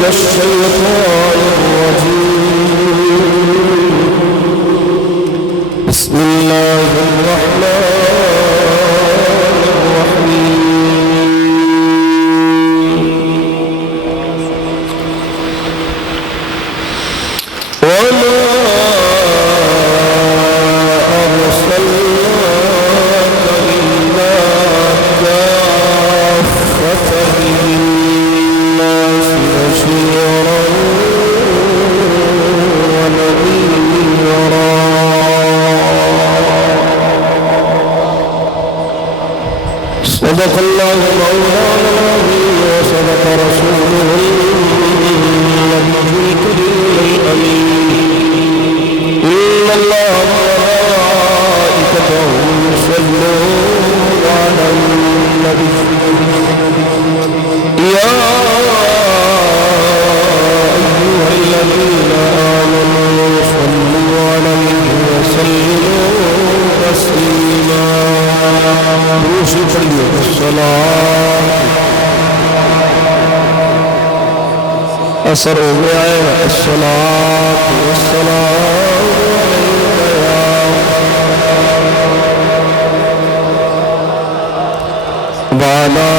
من الشيطان الرجيم بسم الله الرحمن الرحيم وما أرسلناك إلا كافة للناس بشيرا ونذيرا صدق الله مولانا العظيم وصدق رسوله النبي الكريم الأمين إن الله وملائكته يصلون على النبي يا أيها الذين آمنوا صلوا عليه وسلموا تسليما روشی پڑھیے الصلاۃ اثر ہو گیا ہے الصلاۃ والسلام وعلى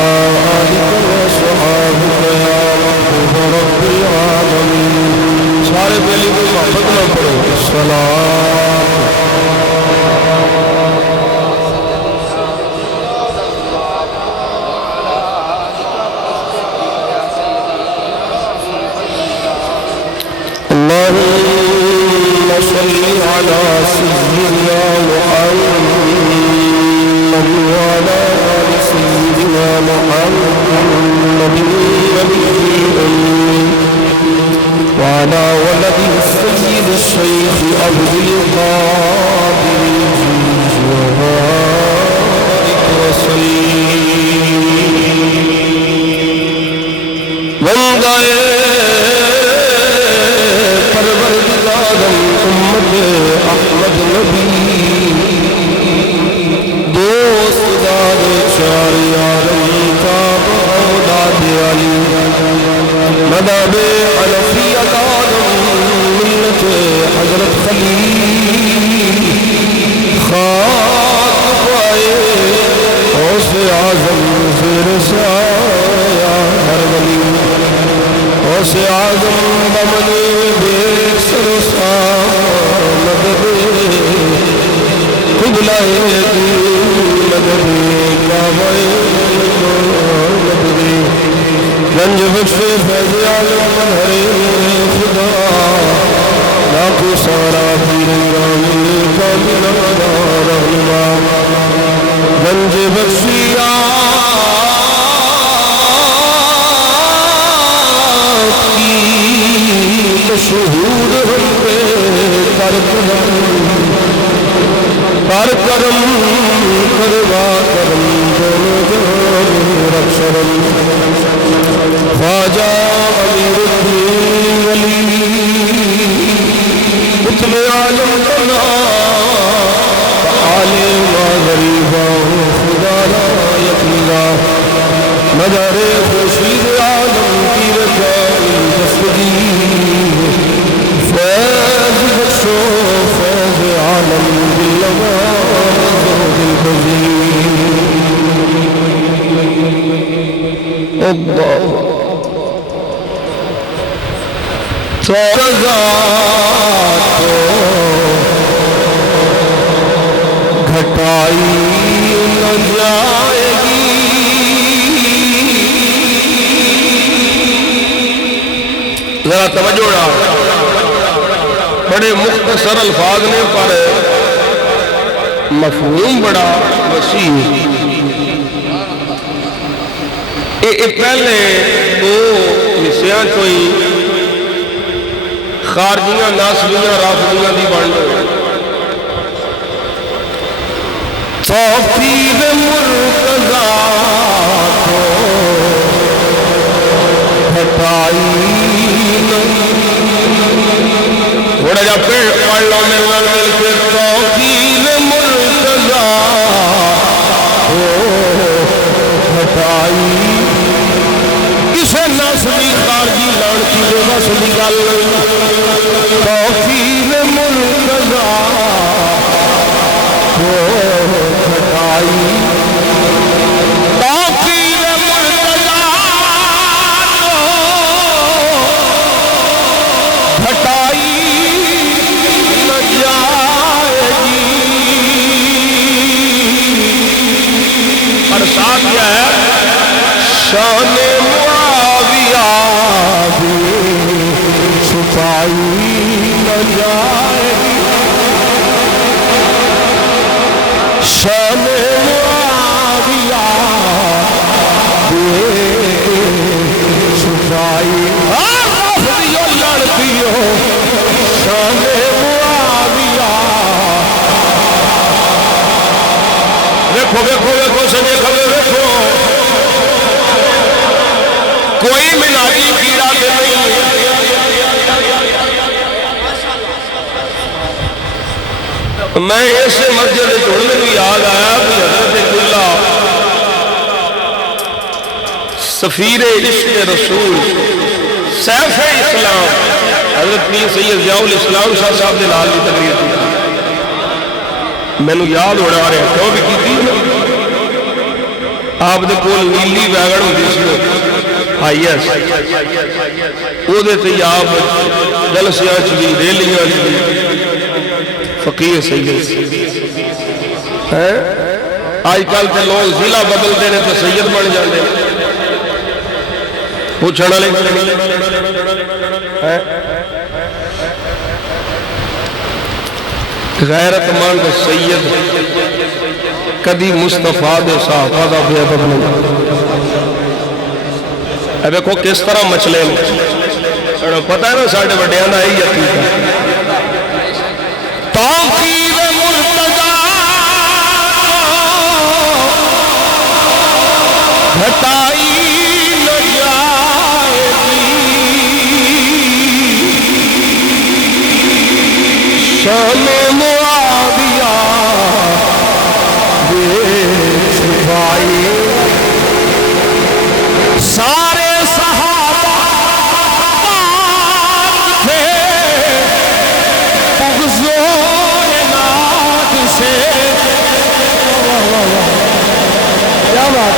آلك وصحابك يا محبوب رب العالمين سارے پہلی کوئی محبت نہ پڑھو الصلاۃ اللهم صل على سيدنا محمد وعلى آل سيدنا محمد النبي الأمي وعلى ولده السيد الشيخ عبد القادر وبارك وسلم امت احمد نبی دوست دار چار یارم تاب اولاد علی مذہب حنفی آدم ملت حضرت خلیل خاک پائے غوث اعظم زیر سایہ ہر ولی غوث اعظم بمن بے سرسا مدد قبلہ دین مدد کعبہ مدد گنج بخش فیض عالم منہر خدا لاکھو سارا پیر گرامی کامل رہنما گنج بخشی مشہور ہم پہ کر کرم کروا کرم دونوں جہاں رکھ شرم خواجہ امیر الدین ولی قطب عالم بنا عالم غریبا خدا لا یقینا مدار خورشید عالم کی رجا دستگی فیض بخشو فیض عالم باللواز بالبزیر اللہ سرزاد کو گھٹائی نہ جائے گی ذرا توجہ رہا بڑے مختصر الفاظ نے پر مفہوم بڑا وسیع یہ پہلے دو حصیاں چوئی خارجیاں ناسلیاں رافضیاں دی بن توفیق مرتضی کو ہٹائی تھوڑا جا پڑھ لو مل کے توفیق مرتضی کو ہٹائی اسے ناسلی خارجی لڑکی توفیق مرتضی کو گھٹائی توفیق مرتضی کو گھٹائی نہ جائے گی اور ساتھ کیا ہے شان معاویہ بھی چھپائی نہ جائے گی شان معاویہ بھی چھپائی لڑکیوں شان معاویہ دیکھو دیکھو دیکھو سجے کھڑے دیکھو کوئی مناجی کیڑا کے نہیں میں اس مسجد جوڑنے بھی یاد آیا کہ حضرت اللہ سفیر عشق رسول سیف اسلام حضرت پیر سید ضیاء الاسلام شاہ صاحب نے لال کی تقریر کی میں نے یاد ہونا آ رہا کیوں بھی کی تھی آپ نے کول نیلی ویگن ہوتی سی آئی ایس وہ دیتے آپ جلسیاں چلی ریلیاں چلی فقیر سید آج کل کے لوگ ضلع بدلتے ہیں تو سید بن جاتے ہیں پوچھنا لے غیرت مند سید کدی مصطفیٰ دے صحابہ دا بے ادب نہیں اب دیکھو کس طرح مچلے پتہ ہے نا ساڑھے بڑیاں دا ہی یقین توقیر مرتضی گھٹائی نہ جائے گی شان معاویہ بے چھپائی سارے صحابہ تھے بغض و عناد سے کیا بات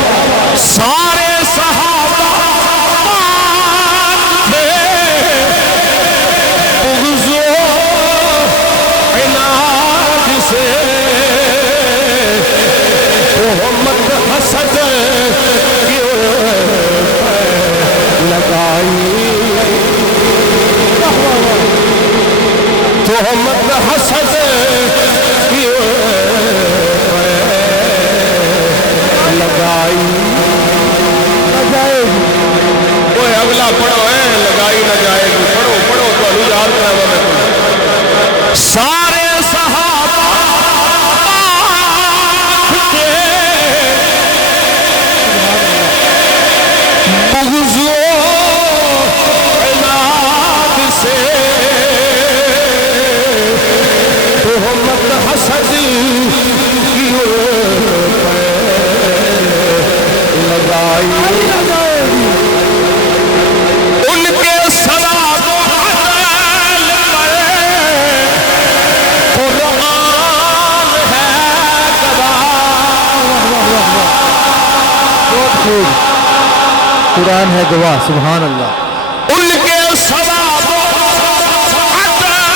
سارے صحابہ تھے بغض و عناد سے محمد حسد لگائی تہمت حسد لگائی نہ جائے گی وہ اگلا پڑھو ہے لگائی نہ جائے گی پڑھو پڑھو تو یاد کرا میں سارے صحابہ تھے بغض و عناد سے تہمت حسد کی لگائی ان کے ثواب و عدل پر قرآن ہے گواہ بہت خوب قرآن ہے گواہ سبحان اللہ ان کے ثواب و عدل پر قرآن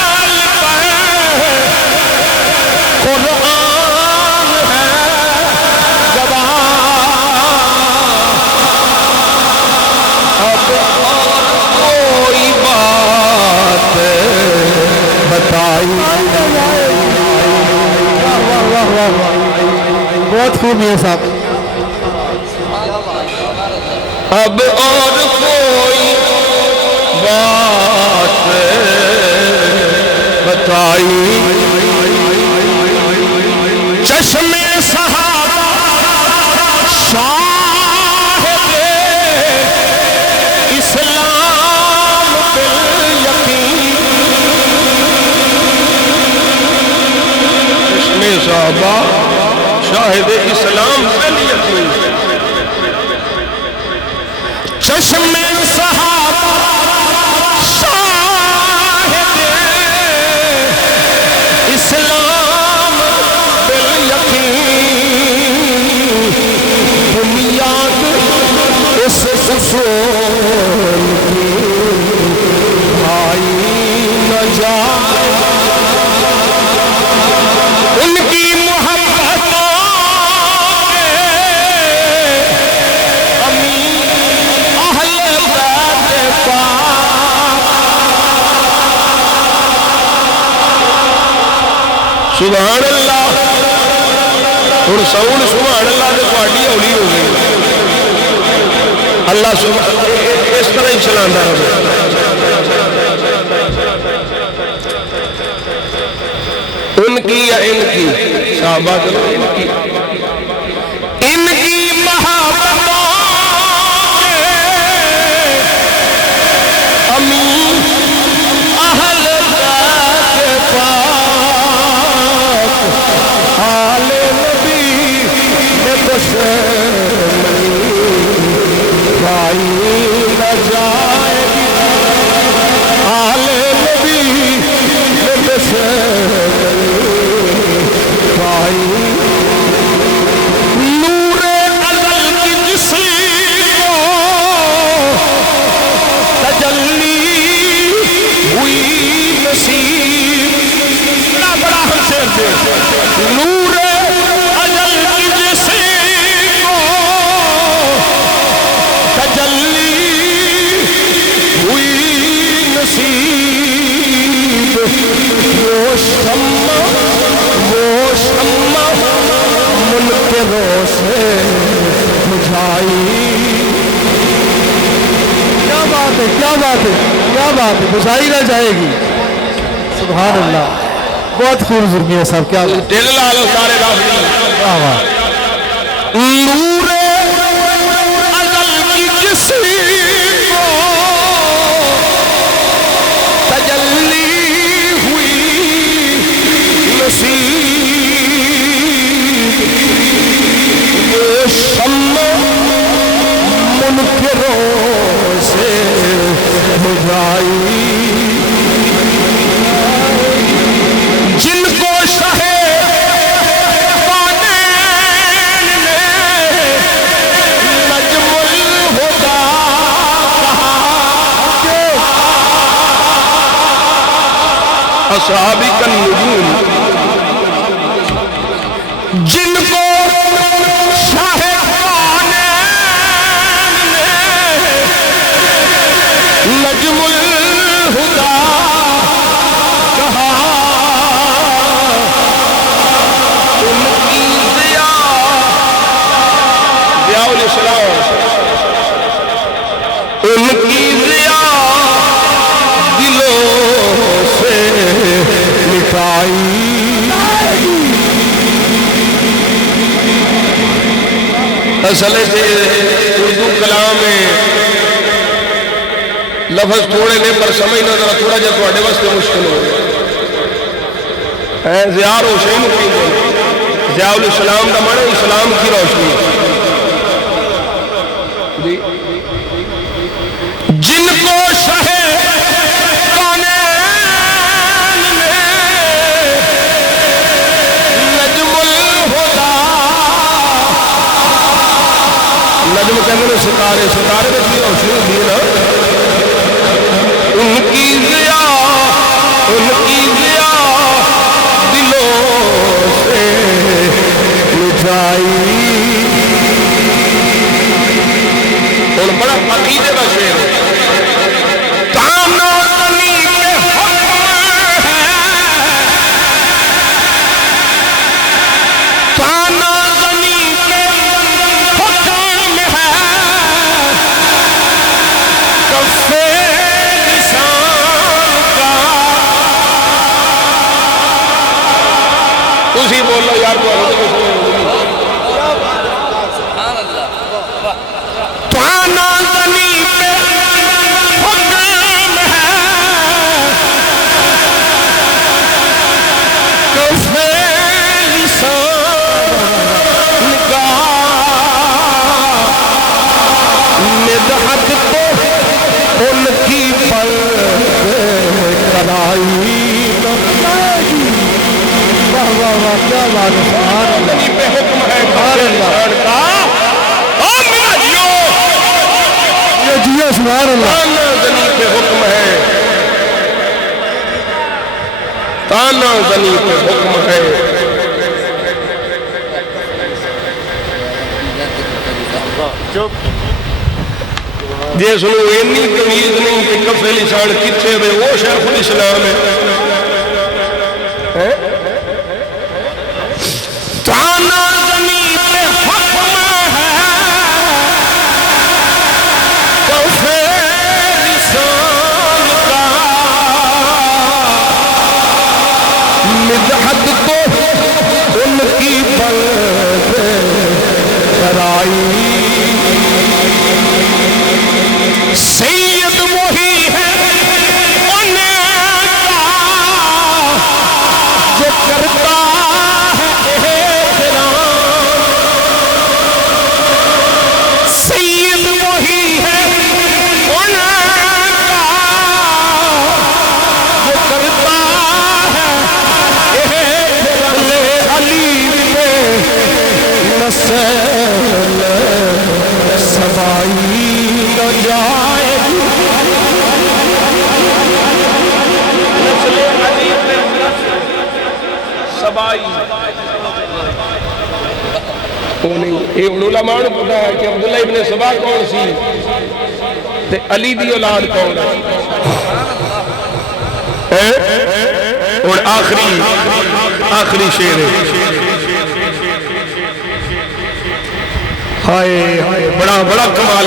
ہے گواہ اب اور کوئی بات بتائی بہت خوب ہے صاحب اب اور کوئی بات بتائی چشم صحابہ شاہد اسلام بالیقین چشم صحابہ شاہد اسلام بالیقین چشم صحابہ شاہد سبحان اللہ اور ساؤنڈ سبحان اللہ دے پارٹی ہولی ہو گئی اللہ اس طرح ہی چلانا رہے ان کی یا ان کی صحابہ چلو ان کی محبتوں کے امین اہل کے پاک آل نبی کے دشمنی بھائی نہ جائے گی آل نبی کے دشمنی بھائی نور ازل کی جسی کو تجلی ہوئی نصیب نہ بڑا ہم سے نور ازل کی جسی کو تجلی ہوئی نصیب وہ شمع منکروں سے بجھائی کیا بات ہے کیا بات ہے کیا بات ہے بجھائی نہ جائے گی سبحان اللہ بہت خوبصورت ہے صاحب کیا دل لالو سارے رافضی کیا بات نور ازل کی کسی کو تجلی ہوئی نصیب منکروں سے بجھائی جن کو شاہ کونین نے نجم الہدیٰ کہا اصحابی النجوم جن کو شاہ نجم الہدیٰ کہا ان کی ضیاء الاسلام ان کی ضیاء دلوں سے مٹائی اصل سے اردو کلام میں لفظ تھوڑے نے پر سمجھنا ذرا تھوڑا جا تھوڑے واسطے مشکل ہو گیا ضیاء روشنی ضیاء الاسلام کا معنی اسلام کی روشنی جن کو شاہ کونین نے نجم الہدیٰ نجم کہنے میں ستارے ستارے میں کی روشنی دی نا ان کی ضیاء دلوں سے مٹائی اور بڑا عقیدے کا شعر تانا تنی کے حکم ہے تانا تنی کے حکم ہے کفے اسی بولو یار تو توانا زمین پہ حکم ہے کفے لسان نگاہ ندحت تو ان کی پر کرائی کیا بات ہے سبحان اللہ پہ حکم ہے سبحان اللہ کا او میرا جیو یہ جیو سبحان اللہ تانا زنی پہ حکم ہے تانا زنی پہ حکم ہے جے سنو اینی تمیز نہیں کہ کفے لسان کتھے میں وہ شیخ الاسلام ہے یہ علماء کو پتا ہے کہ عبداللہ ابن سبا کون سی تے علی دی اولاد کون ہے اور آخری شعر ہے ہائے بڑا کمال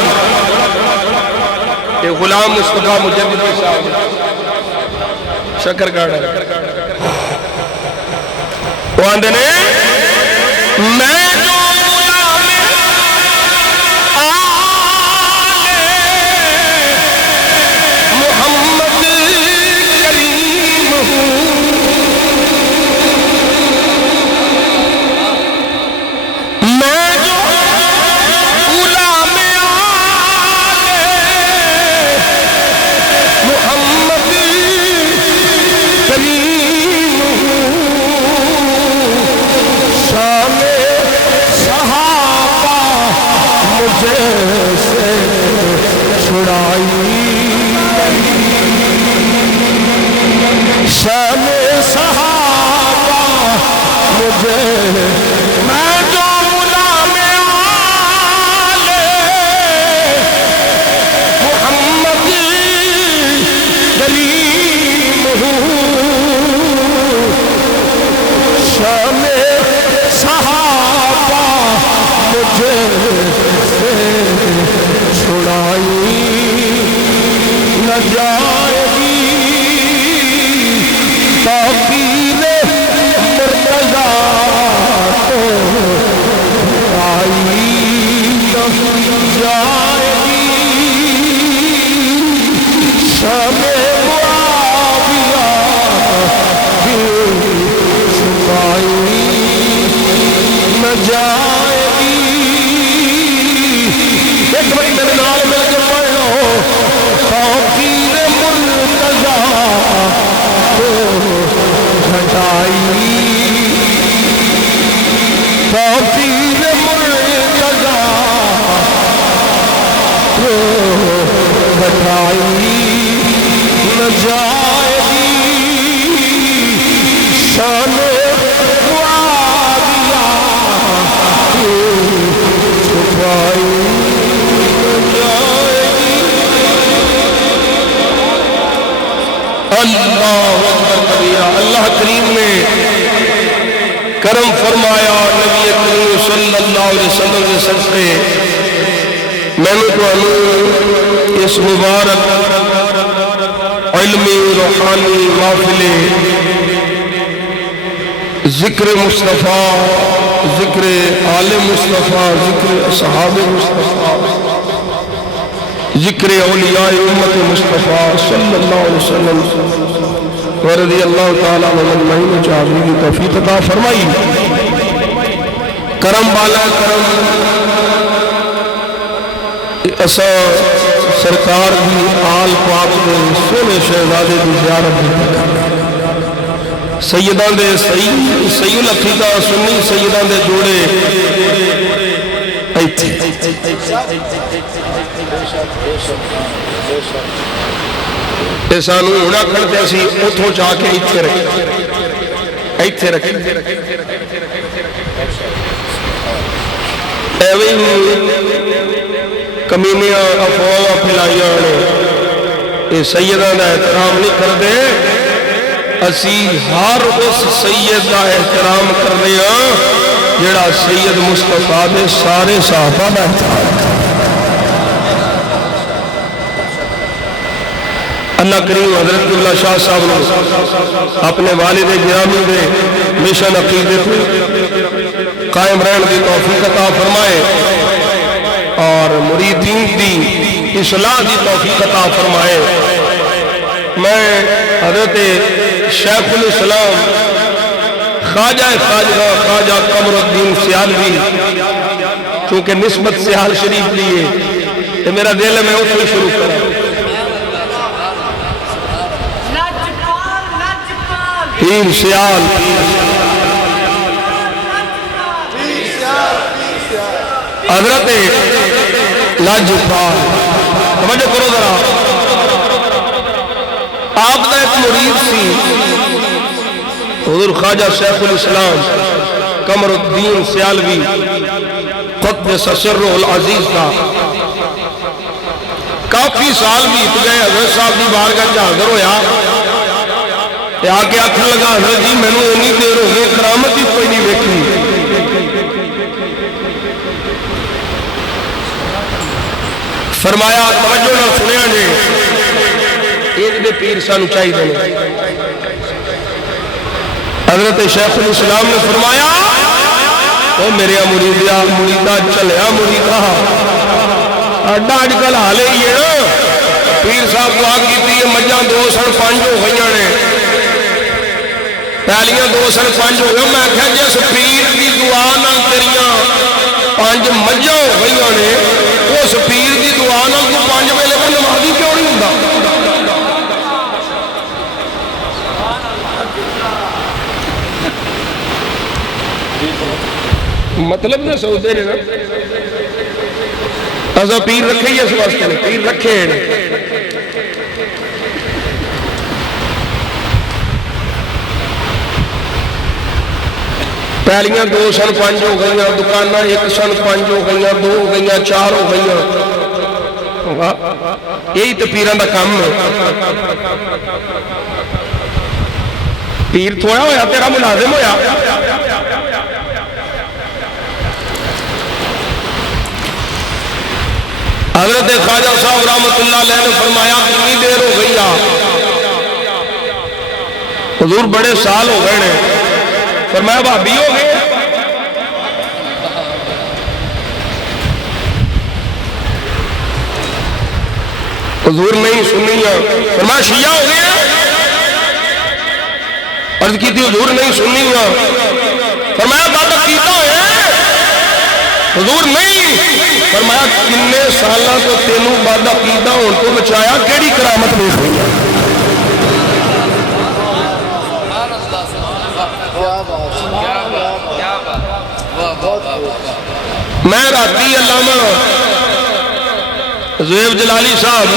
یہ غلام مصطفیٰ مجددی صاحب شکر گاڑا وہ آندے نے میں جو غلام آل محمد کریم ہوں میں جو غلام آل محمد کریم ہوں شام صحابہ مجھے سے چھڑائی شام صحابہ مجھے میں جو غلام آل محمد کریم ہوں شام صحابہ مجھے سے چھڑائی نہ جائے گی توقیر مرتضیٰ کو آئی نہ جائے گی شام معاویہ کی چھپائی نہ جائے گی ایک بڑی میرے نال مل کے پڑھ لو توقیر مرتضیٰ کو گھٹائی توقیر مرتضیٰ کو گھٹائی نہ جائے گی شان معاویہ کی چھپائی نہ جائے گی اللہ اکبر کبیرہ اللہ کریم نے کرم فرمایا نبی کریم صلی اللہ علیہ وسلم کے صدقے میں نے تو اس مبارک علمی روحانی محفل ذکر مصطفیٰ ذکر آل مصطفیٰ ذکر اصحاب مصطفیٰ ذکر اولیاء امت مصطفیٰ صلی اللہ علیہ وسلم ورضی اللہ تعالیٰ ومن مہین چاہیے کی توفیق عطا فرمائی کرم بالا کرم اسا سرکار بھی آل پاک دے سونے شہزادے دی زیارت دی سیدان دے سید العقیدہ سنی سیدان دے جوڑے ایتھے ایسانو ہونا کھڑتے اسی اتھو چاہ کے ایتھے رکھیں ایویں کمینیاں افواہ پھیلائیاں نے یہ سیدان دا احترام نہیں کر دے اسی ہر اس سید دا احترام کر دیا جڑا سید مصطفیٰ دے سارے صحابہ دا احترام کر اللہ کریم حضرت قبلہ شاہ صاحب نے اپنے والد گرامی دے مشن عقیدے کو قائم رہن کی توفیق عطا فرمائے اور مریدین دی اصلاح دی توفیق عطا فرمائے میں حضرت شیخ الاسلام خواجہ قمر الدین سیالوی چونکہ نسبت سیال شریف لیے کہ میرا دل ہے میں اس میں شروع کرا پیر سیال حضرت لاجپال توجہ کرو ذرا آپ کا ایک مرید سی حضور خواجہ شیخ الاسلام قمر الدین سیالوی قدس سرہ العزیز دا کافی سال بیت گئے، حضرت صاحب دی بارگاہ حاضر ہویا تے آ کے آکھن لگا حضرت جی مینوں اتنی دیر ہو گئی کرامت ہی کوئی نہیں ویکھی۔ فرمایا توجہ نال سنیا جی، ایک دے پیر سانو چاہیے نے۔ حضرت شیخ الاسلام نے فرمایا او میرے مریدیا مریدہ چلیا مریدہ اڈا اج کل حالے ہی ہے نا، پیر صاحب دعا کیتی ہے مجھاں 2 سن 5 ہو گئی نے، پہلیاں 2 سن 5 ہو گئے، میں کہا جس پیر دی دعا نال تیریاں 5 مجھاں ہو گئی نے، اس پیر دی دعا نال تو 5 ویلے کا نمازی کیوں نہیں ہوندا؟ مطلب نہ سوچتے ہیں نا، ایسا پیر رکھے ہی اس واسطے نے، پیر رکھے ہیں پہلیاں 2 سن 5 ہو گئی، دکانہ 1 سن 5 ہو گئی، 2 ہو گئی، 4 ہو گئی، یہی تو پیران دا کام ہے۔ پیر تھوڑا ہویا تیرا ملازم ہویا۔ حضرت خواجہ صاحب رحمت اللہ علیہ نے فرمایا کتنی دیر ہو گئی حضور بڑے سال ہو گئے نے، فرمایا بھابی ہو گئے، حضور نہیں سنیاں، فرمایا شیعہ ہو گئے، عرض کی تھی حضور نہیں سنیاں، فرمایا بات عقیدہ ہے، حضور نہیں، فرمایا کنے سالہ تو تینوں بعد عقیدہ ہون کو بچایا کیڑی کرامت نہیں ہوئی ہے۔ میں راتی علامہ زیب جلالی صاحب،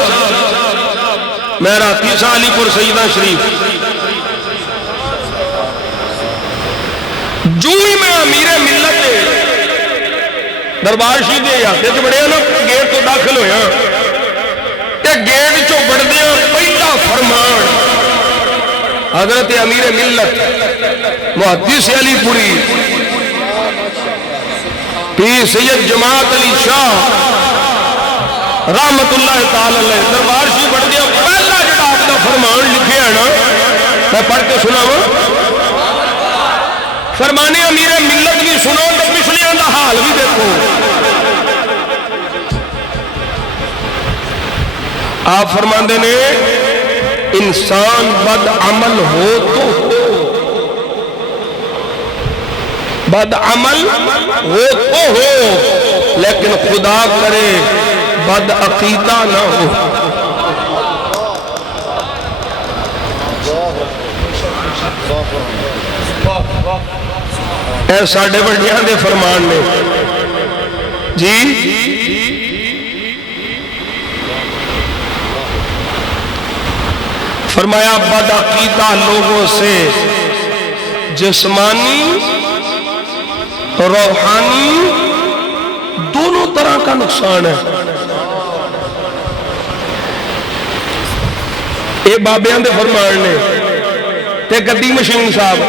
میں راتی علی پور سیدہ شریف، جو ہی میں امیر ملت دربار شریف دے یاتے جو بڑے ہیں نا گیٹ تو داخل ہویا تے گیٹ چو بڑھ دیا پہلا فرمان حضرت امیر ملت محدث علی پوری پیر سید جماعت علی شاہ رحمت اللہ تعالی علیہ دربار شریف بڑھ دیا پہلا جڑا آپ کا فرمان لکھے ہے نا میں پڑھ کے سناؤں فرمانے امیر ملت بھی سنو تو پچھلیاں دا حال بھی دیکھو۔ آپ فرماندے نے انسان بد عمل ہو تو بد عمل ہو تو ہو لیکن خدا کرے بد عقیدہ نہ ہو۔ اے ساڑھے بڑھیاں دے فرمان نے جی فرمایا بد عقیدہ لوگوں سے جسمانی روحانی دونوں طرح کا نقصان ہے۔ اے بابیاں دے فرمان نے تے گدی مشین صاحب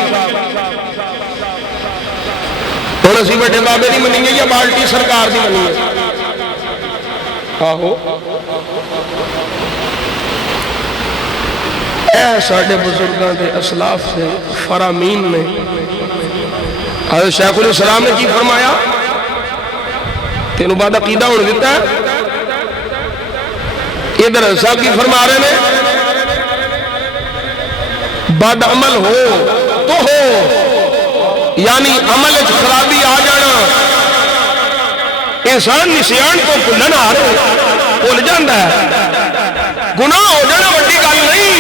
اور اسی بڑے بابے دی منی ہے یا بالٹی سرکار دی منی ہے؟ آہو اے ساڑھے بزرگان دے اسلاف سے فرامین نے حضرت شیخ الاسلام نے کی فرمایا تینوں بعد عقیدہ ہونے دیتا ہے ادھر صاحب کی فرما رہے نے بد عمل ہو تو ہو یعنی عمل خرابی آ جانا انسان نسیان کو بھولن آ رہے بھول جاتا ہے گناہ ہو جانا وڈی گل نہیں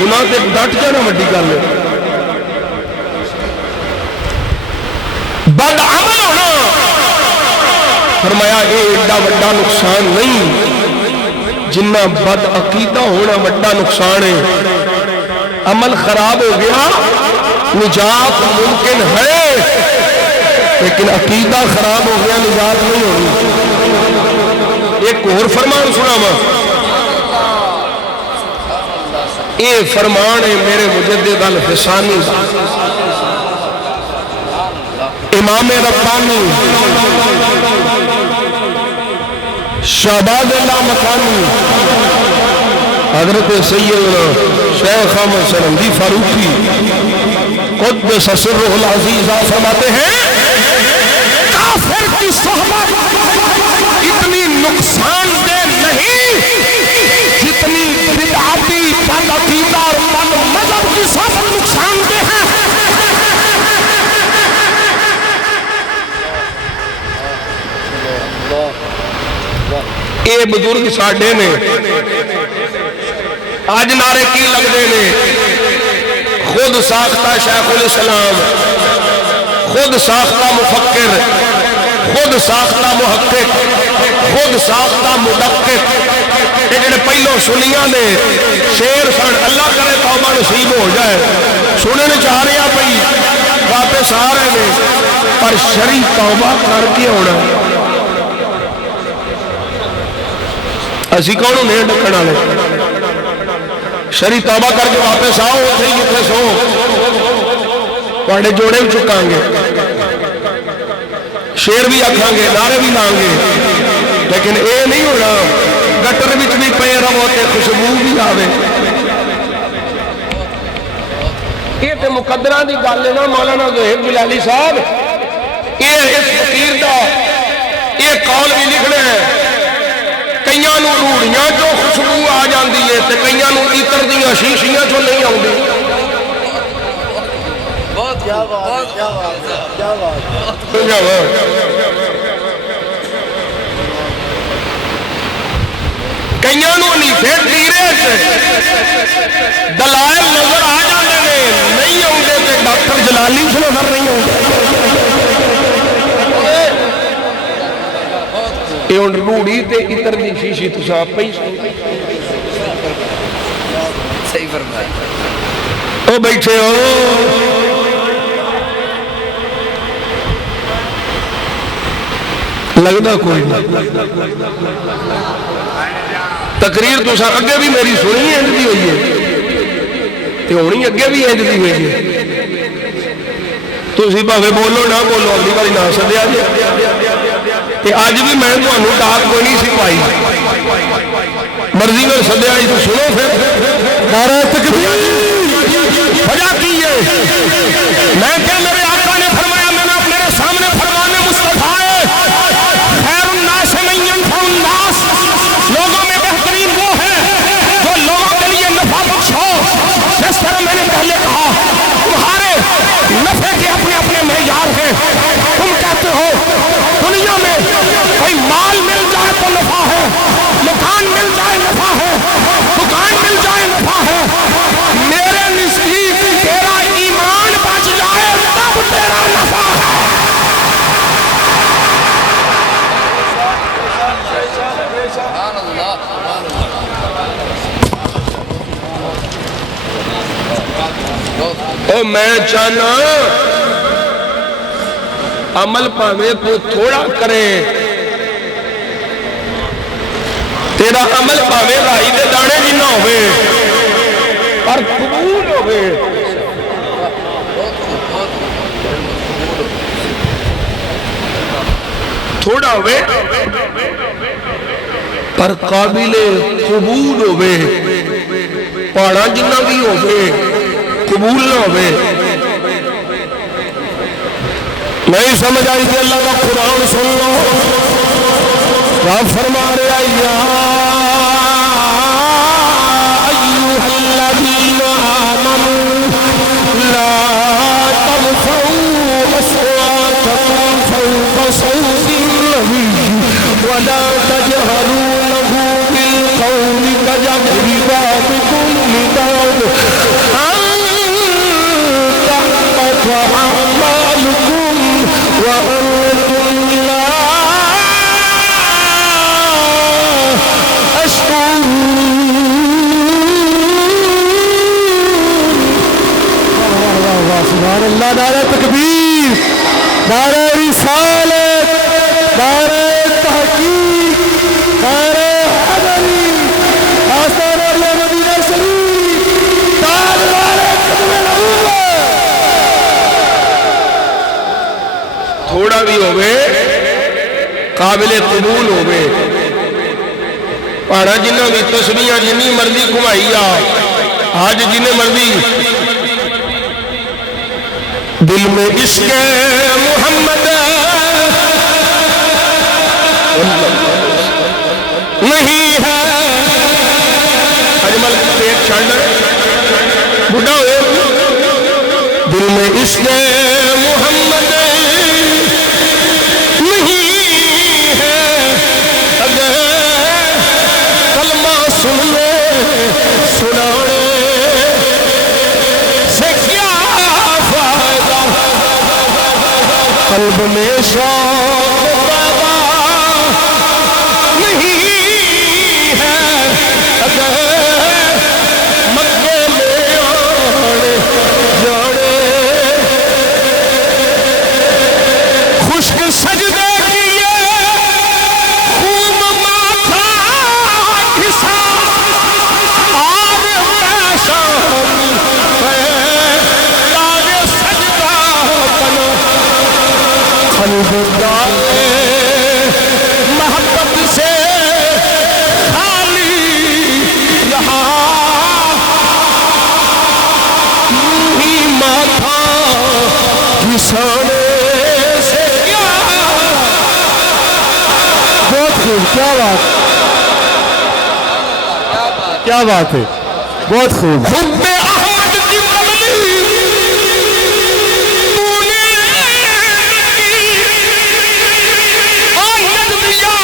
گناہ تے ڈٹ جانا وڈی گل ہے بد عمل ہونا فرمایا یہ ایڈا وڈا نقصان نہیں جنہ بد عقیدہ ہونا وڈا نقصان ہے عمل خراب ہو گیا نجات ممکن ہے لیکن عقیدہ خراب ہو گیا نجات نہیں ہوگی. ایک اور فرمان سناواں. یہ فرمان ہے میرے مجدد الفسانی امام ربانی شہباز اللہ مکانی حضرت سیدنا شیخ احمد سرندی فاروقی قدس سرہ العزیز فرماتے ہیں کافر کی صحبت اتنی نقصان دہ نہیں جتنی بدعتی بد عقیدہ اور بد مذہب کی صحبت نقصان دہ ہے. اے بزرگ ساڈے نے آج نعرے کی لگتے نے خود ساختہ شیخ الاسلام خود ساختہ مفکر خود ساختہ محقق خود ساختہ مدقق یہ جڑے پہلو سنیاں نے شیر سن اللہ کرے توبہ نصیب ہو جائے سننے چاہ رہے ہیں پئی واپس آ رہے ہیں پر شرعی توبہ کر کے ہونا اسی کونوں نہیں ڈکن والے شرعی توبہ کر کے واپس آؤ اتنے ہی جتنے سو تھوڑے جوڑے بھی چکاں گے شیر بھی آکھاں گے نعرے بھی لائیں گے لیکن اے نہیں ہونا گٹر وچ بھی پے رہو تے خوشبو بھی آوے. یہ تے مقدرہ دی گل ہے نا مولانا زہیر جلالی صاحب یہ اس فقیر دا یہ قول بھی لکھنا ہے کئیاں نوں روڑیاں جو خوشبو آ جاندی ہے تے کئیاں نوں عطر دیاں شیشیاں جو نہیں آوندی. کیا بات کیا بات کیا بات کئیاں نوں نیفے تیرے سے دلائل نظر آ جاندے نے نہیں آوندے تے ڈاکٹر جلالی سے نظر نہیں آوندے. یہ ہن روڑی تے عطر دی شیشی تساں آپ ہی صحیح فرمایا او بیٹھے ہو لگتا کوئی نہیں. تقریر تو اگے بھی میری سنی انج دی ہوئی ہے تے ہونی اگے بھی انج دی ہوئی ہے تسی بھاوے بولو نہ بولو اگلی باری نہ سدیا جی تے اج بھی میں تانوں ڈاک کوئی نہیں سی پائی مرضی میں سدیا جی تو سنو پھر نعرہ تکبیر وجہ کی ہے میں کہ میرے آقا نے فرمایا میں نے میرے سامنے فرمان مصطفیٰ خیر الناس من ينفع الناس لوگوں میں بہترین وہ ہے جو لوگوں کے لیے نفع بخش ہو. جس طرح میں نے پہلے کہا تمہارے نفع کے اپنے اپنے معیار ہیں. تم کہتے ہو دنیا میں کوئی مال مل جائے تو نفع ہے مکان مل جائے نفع ہے دکان مل جائے نفع ہے. میرے نزدیک تیرا ایمان بچ جائے تب تیرا نفع ہے. او میں چاہنا عمل پاوے تو تھوڑا کرے تیرا عمل پاوے رائی دے دانے بھی نہ ہوئے پر قبول ہوئے. تھوڑا ہوئے پر قابل قبول ہوئے پاڑا جنہ بھی ہوئے قبول نہ ہوئے. نہیں سمجھ آئی کہ اللہ کا قرآن سن لو رب فرما رہا یا ایوہ الذین آمنوا لا ترفعوا اصواتکم فوق صوت النبی ولا تجهروا له بالقول كجهر بعضكم لبعض أعمالكم وأنتم لا أشعرون. سبحان اللہ. نعرہ تکبیر نعرہ ہوئے قابل قبول ہوئے پہاڑا جنہ بھی تسبیحاں جنی مرضی گھمائی آ آج جنہیں مرضی دل میں عشق محمد نہیں ہے اجمل پیٹ چھڑنا بڑھا ہوئے دل میں عشق محمد نہیں ہے اگر کلمہ سننے سنانے سے کیا فائدہ قلب میں شوق پیدا نہیں ہے اگر مکے میں آنے جانے خشک سجدے کیے خوب ماتھا گھسا آج پیشانی ہے تاج سجدہ بنا قلب ڈالے محبت سے خالی رہا ہی ماتھا گھسانے سے کیا بہت خوب کیا بات ہے بہت خوب حب احمد کی قبلی تو نے آنت دیا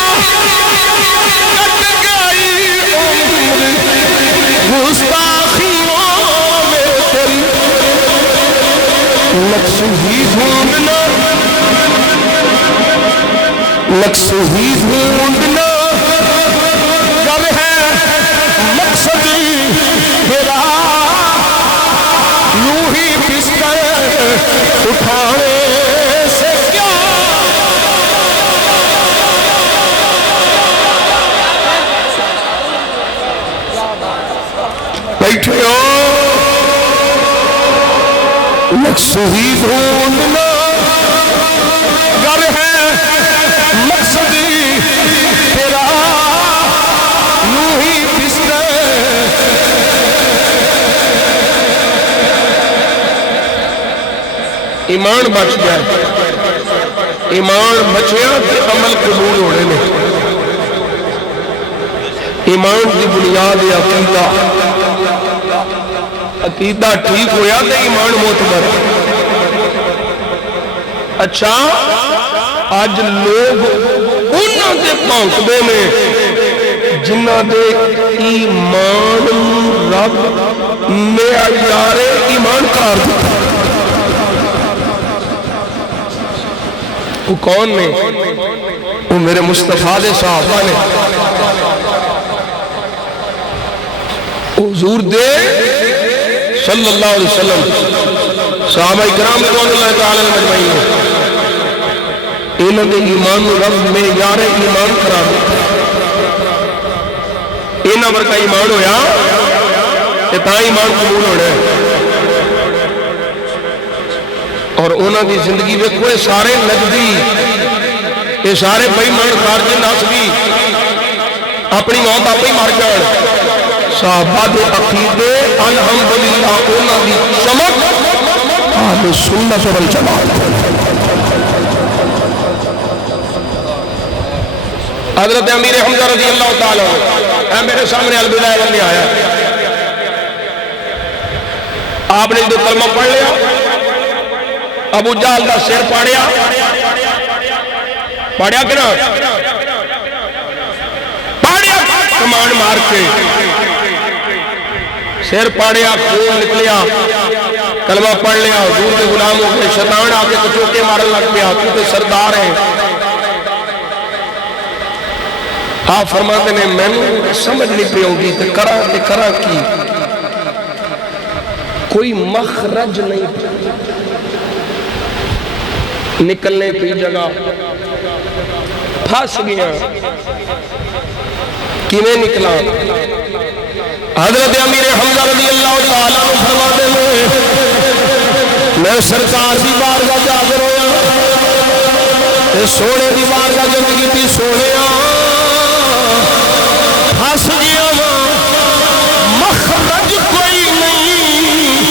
کٹ گئی عمر گستاخیوں میں تیری نقش ہی ڈھونڈنا نقش ہی ڈھونڈنا کب ہے مقصد تیرا یوں ہی بستر اٹھانے سے کیا بیٹھے ہو نقش ہی ڈھونڈنا گر ہے مقصد تیرا یوں ہی بستر ایمان بچ جائے ایمان بچیا کہ عمل قبول ہونے میں ایمان کی بنیاد عقیدہ عقیدہ ٹھیک ہویا تو ایمان معتبر اچھا آج لوگ انہوں دے پانکدے میں جنہ دے ایمان رب معیار ایمان قرار دیتا وہ کون نے وہ میرے مصطفیٰ دے صحابہ نے حضور دے صلی اللہ علیہ وسلم صحابہ اکرام رضوان اللہ تعالی مجمعین انہوں نے ایمان رب میں یار ایمان قرار دیتا انہوں ورکا ایمان ہویا کہ تا ایمان قبول ہونا ہے اور انہوں دی زندگی میں کوئی سارے نجدی یہ سارے بھائی مان خارجی ناسبی اپنی موت آپ ہی مر جان صحابہ دے عقیدے الحمدللہ انہوں دی چمک اہل سنت والجماعت حضرت امیر حمزہ رضی اللہ تعالیٰ اے میرے سامنے البدایہ والنی آیا آپ نے جو کلمہ پڑھ لیا ابو جہل دا سر پاڑیا کہ نا پاڑیا کمان مار کے سر پاڑیا خون نکلیا کلمہ پڑھ لیا حضور کے غلام ہو گئے شیطان آ کے چوکے مارن لگ پیا تو کے سردار ہیں آپ فرماتے ہیں میں سمجھ نہیں پہ ہوگی کہ کرا کی کوئی مخرج نہیں نکلنے کی جگہ پھنس گیا کیویں نکلا حضرت امیر حمزہ رضی اللہ تعالیٰ عنہ فرماتے ہیں میں سرکار دی بارگاہ حاضر ہویا سونے دی بارگاہ زندگی دی سونے پھس گیا مخرج کوئی نہیں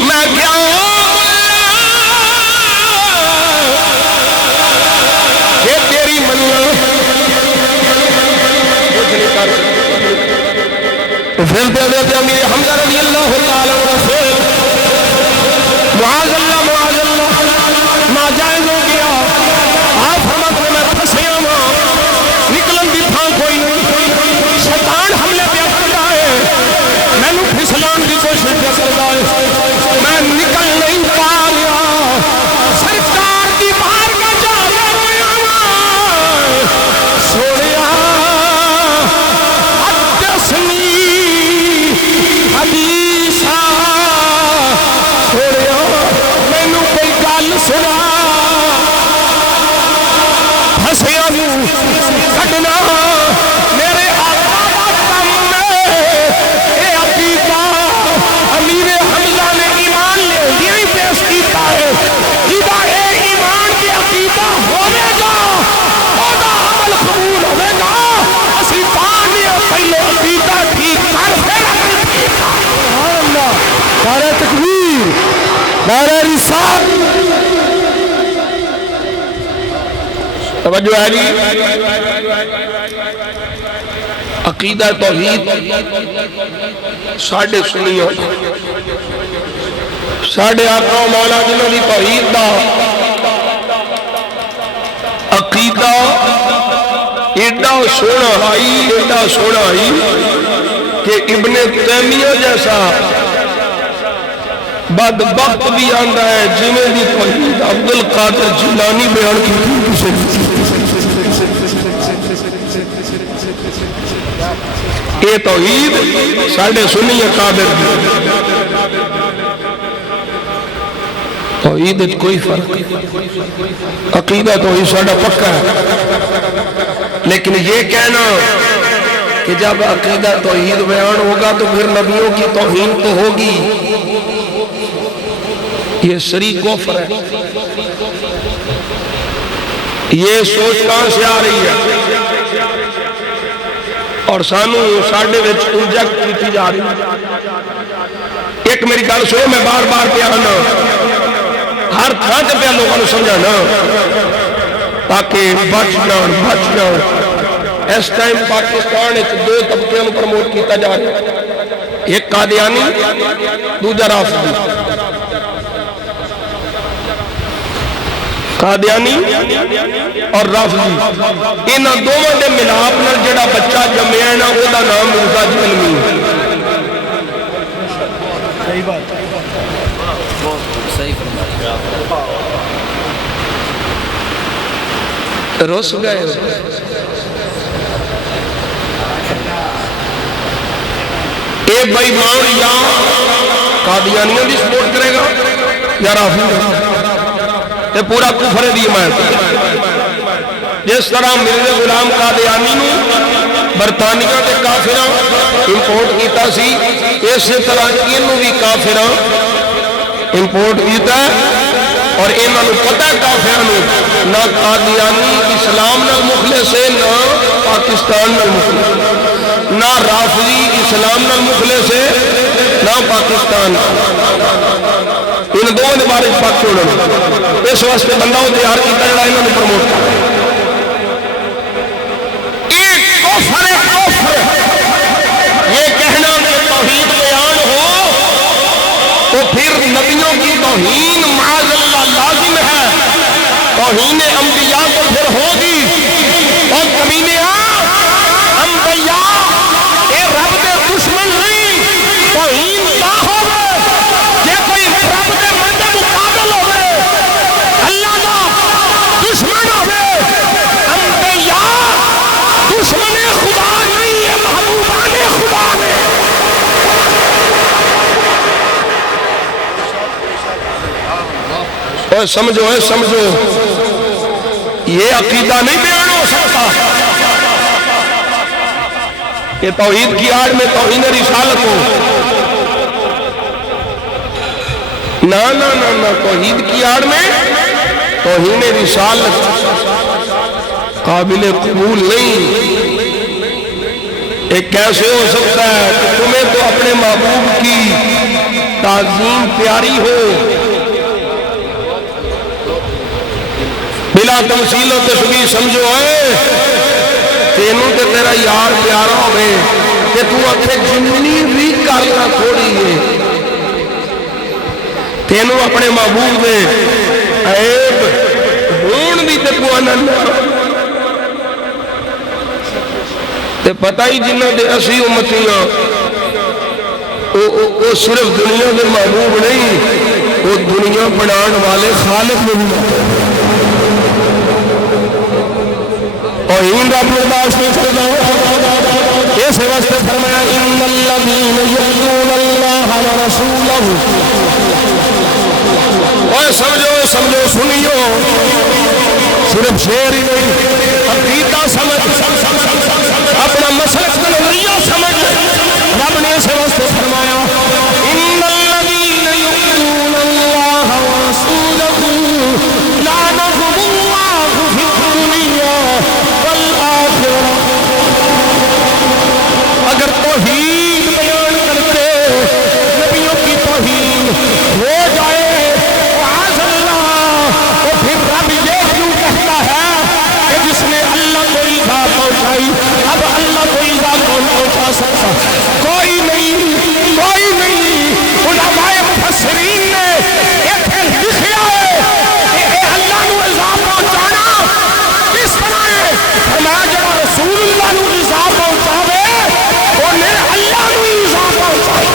میں کیا یہ تیری مننا پھر دے دیتے امیر حمزہ رضی اللہ تعالی عنہ سے معاذ اللہ ناجائز ہو گیا آپ فرماتے ہیں میں پھنسیا ہوں نکلن دی تھان کوئی نہیں شیطان حملے پہ کرتا ہے میں نے پھسلان کی کوشش پہ کرتا ہے میں نکل نہیں پا رہا سرکار دی باہر کا جا رہا سوڑیا حدثنی حدیثا سوڑیا میں نے کوئی گل سنا ہسیا کٹنا میرے آقا کا کم ہے اے عقیدہ امیر حمزہ نے ایمان لے یہی پیش کیتا ہے جیدہ اے ایمان کی عقیدہ ہوئے گا خدا عمل قبول ہوئے گا اسی پانی پہلے عقیدہ ٹھیک کر پھر عمل ٹھیک کر سبحان اللہ نعرہ تکبیر نعرہ رسالت توجہ ہے جی عقیدہ توحید ساڑھے سنیوں ساڑھے آقا و مولا جنہوں نے توحید دا عقیدہ ایڈا سونا آئی کہ ابن تیمیہ جیسا بدبخت بھی آندہ ہے جنہیں دی توحید عبدالقادر جیلانی بیان کی کسی یہ توحید ساڑھے سنی قادر دی توحید کوئی فرق عقیدہ توحید ساڑھا پکا ہے لیکن یہ کہنا کہ جب عقیدہ توحید بیان ہوگا تو پھر نبیوں کی توہین تو ہوگی یہ شریک کفر ہے یہ سوچ کہاں سے آ رہی ہے اور سانو ساڑھے وچ انجیکٹ کی جا رہی ہے ایک میری گل سو میں بار بار پہ آنا ہر تھان پہ لوگوں نے سمجھانا تاکہ بچ جاؤ اس ٹائم پاکستان ایک دو طبقے میں پروموٹ کیتا جا رہا ہے ایک قادیانی دوسرا رافضی قادیانی اور رافضی انہاں دونوں دے ملاپ نال جڑا بچہ جمیا ہے نا او دا نام مرزا جہلمی ہے صحیح بات صحیح فرمایا روس گئے اے بھائی مان یا قادیانیوں دی سپورٹ کرے گا یا رافضی تے پورا کفر دی حمایت جس طرح مرزا غلام قادیانی نو برطانیہ تے کافراں امپورٹ کیتا سی اسی طرح انہوں بھی کافراں امپورٹ کیتا ہے اور انہوں نے پتہ ہے کافراں نہ قادیانی اسلام نال مخلص ہے نہ پاکستان نال مخلص نہ رافضی اسلام نال مخلص ہے نہ پاکستان ان دونوں نے بارے پاک چھوڑا اس واسطے بندہ ہو تیار کی کرنا انہوں نے پروموٹ کر ایک کفر یہ کہنا کہ توحید بیان ہو تو پھر نبیوں کی توہین معاذ اللہ لازم ہے توہین انبیاء تو پھر ہوگی اور کمینے انبیاء اے رب دے دشمن نہیں توہین نہ ہوگے یہ کوئی رب دے مندے مقابل ہوگے اللہ دا دشمن ہوگے انبیاء دشمن خدا نہیں ہے محبوبان خدا نے سمجھو یہ عقیدہ نہیں بیان ہو سکتا کہ توحید کی آڑ میں توہین رسالت ہو نہ توحید کی آڑ میں توہین رسالت قابل قبول نہیں۔ ایک کیسے ہو سکتا ہے کہ تمہیں تو اپنے محبوب کی تعظیم پیاری ہو، بلا تمثیل و تشبیہ سمجھو ہے تینوں تے تیرا یار پیارا ہوئے کہ تو اکھے جنی بھی کرنا تھوڑی ہے، تینوں اپنے محبوب دے عیب ہون بھی تے تو آنن تے پتہ ہی جنہ دے اسی امتیاں وہ صرف دنیا دے محبوب نہیں، وہ دنیا بنان والے خالق نہیں۔ توہین رب برداشت نہیں کرنا، اس واسطے فرمایا ان الذین یؤذون اللہ ورسولہ۔ اور سمجھو سنیو، صرف شعر ہی نہیں، عقیدہ سمجھ، اپنا مسلک کا نظریہ سمجھ۔ رب نے اس واسطے فرمایا ان الذین یؤذون اللہ ورسولہ لعنہم اللہ فی الدنیا والآخرہ۔ اگر توحید بیان کرتے نبیوں کی توہین ہو جائے معاذ اللہ، تو پھر رب یہ کیوں کہتا ہے کہ جس نے اللہ کو ایذا پہنچائی اب اللہ کو ایذا کون پہنچا سکتا؟ کوئی نہیں۔ علماء مفسرین نے ایک لکھیا ہے کہ اے اللہ نو ایذا پہنچانا کس طرح ہے؟ فرمایا جڑا رسول اللہ نو ایذا پہنچاوے انہیں اللہ نو ایذا پہنچائے۔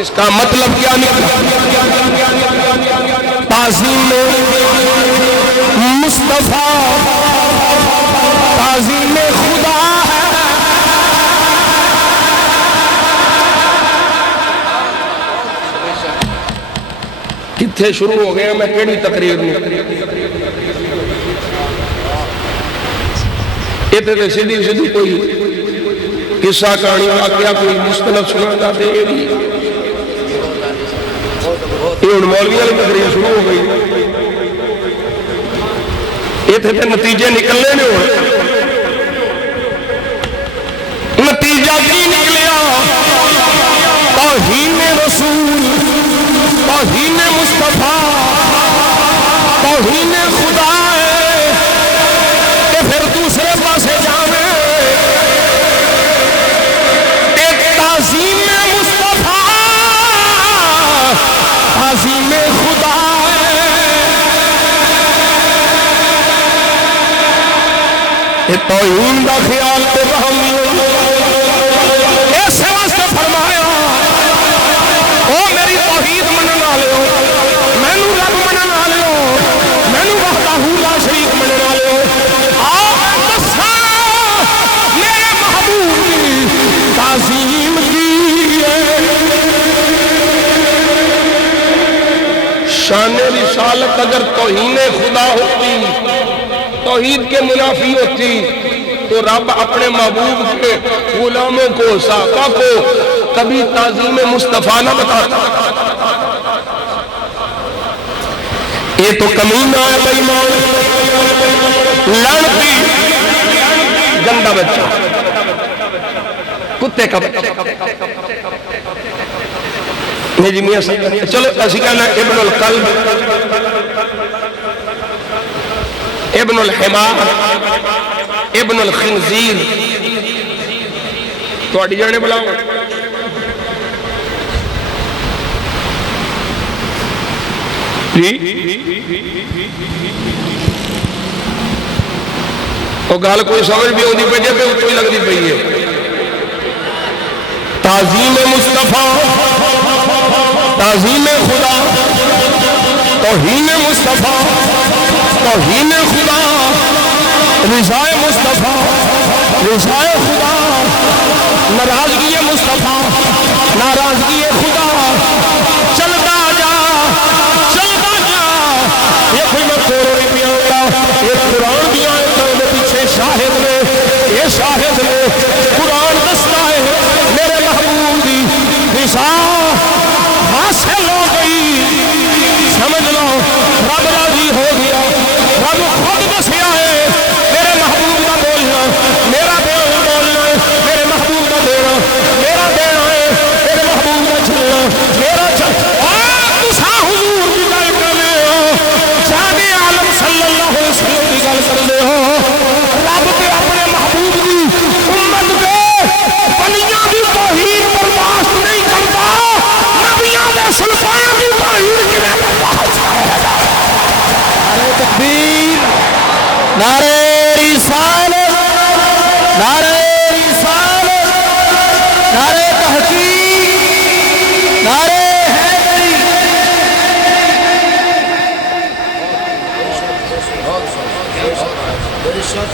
اس کا مطلب کیا نکلا؟ تعظیم مصطفیٰ تعظیم خدا ہے۔ کتھے شروع ہو گیا میں کیڑی تقریر میں؟ یہ تو سیدھی کوئی قصہ کہانی واقعہ کوئی مستند سنا جاتے یہ ہوں مولوی والی تقریر شروع ہو گئی۔ یہ تو نتیجے نکلنے نے ہوئے، نتیجہ کی نکلیا؟ توہین رسول، توہین مصطفیٰ، توہین خدا ہے کہ پھر دوسرے پاسے جاوے ایک تعظیم مصطفیٰ تعظیم خدا ہے۔ یہ توہین دا خیال تو ہم اس واسطے فرمایا او میری توحید منن والےو، مینوں رب منن والےو، مینوں وحدہ لا شریک منن والےو، آؤ دساں میرے محبوب کی تعظیم کی ہے۔ شان رسالت اگر توہین خدا ہوتی، توحید کے منافی ہوتی تو رب اپنے محبوب کے غلاموں کو صحابہ کو کبھی تعظیم مصطفیٰ نہ بتاتا۔ یہ تو کمینہ ہے بے ایمان، لعنتی گندا بچہ، کتے کا بچہ۔ نہیں جی میاں چلو ایسی کہنا ابن القلب، ابن الحمار، ابن الخنزیر، تو اڈی جانے بلاؤ۔ وہ گال کوئی سمجھ بھی ہوتی پہ جب کوئی لگتی پئی ہے۔ تعظیم مصطفیٰ، تعظیم خدا، توہین مصطفیٰ، توہین خدا، رضائے مصطفیٰ، رضائے خدا، ناراضگی مصطفیٰ، ناراضگی خدا، چلتا جا یہ کوئی میں کھولو نہیں پیاؤں گا، یہ قرآن دیا ہے پیچھے شاہد میں، یہ شاہد میں قرآن دستا ہے میرے محبوب دی رضا حاصل ہو گئی۔ نعرہ رسالت، نعرہ رسالت، نعرہ تحقیق، نعرہ حیدری۔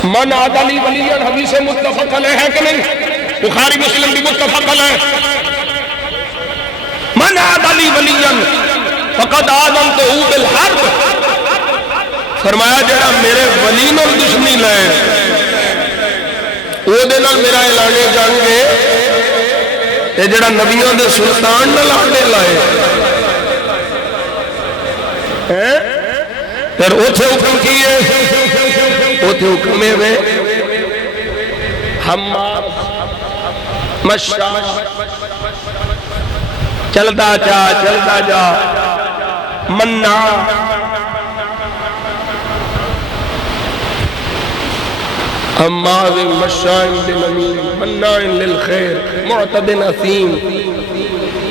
من عاد لی ولیاً، حدیث متفق علیہ ہے کہ نہیں؟ بخاری مسلم بھی متفق علیہ۔ من عاد لی ولیاً فقد آذنتہ بالحرب، فرمایا جڑا میرے ولی نال دشمنی لائے او دے نال میرا اعلان جنگ ہے، تے جڑا نبیوں دے سلطان نال آڈے لائے پھر اوتھے حکم کیے، اوتھے حکم ہے حماد مشاء چلتا جا منع حماد مشاء بنمیم مناع للخیر معتد اثیم،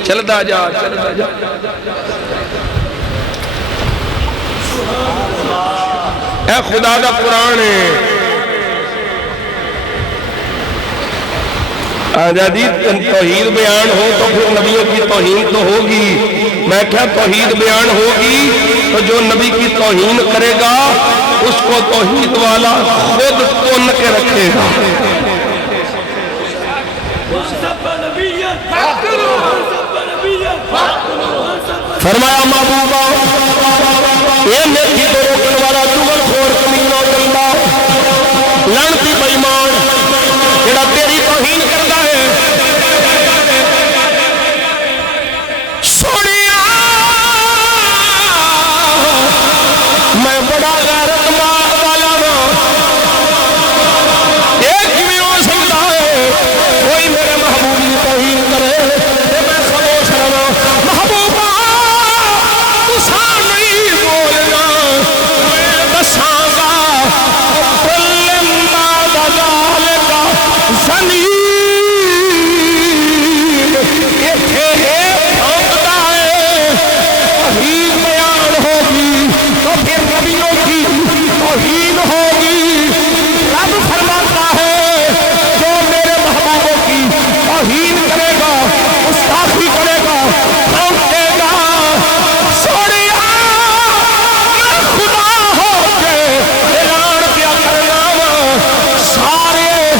چلتا جا۔ اے خدا دا قرآن ہے، آزادی توحید بیان ہو تو پھر نبیوں کی توہین تو ہوگی۔ میں کیا توحید بیان ہوگی تو جو نبی کی توہین کرے گا اس کو توحید والا خود کن کے رکھے گا۔ فرمایا محبوبہ یہ نیکی تو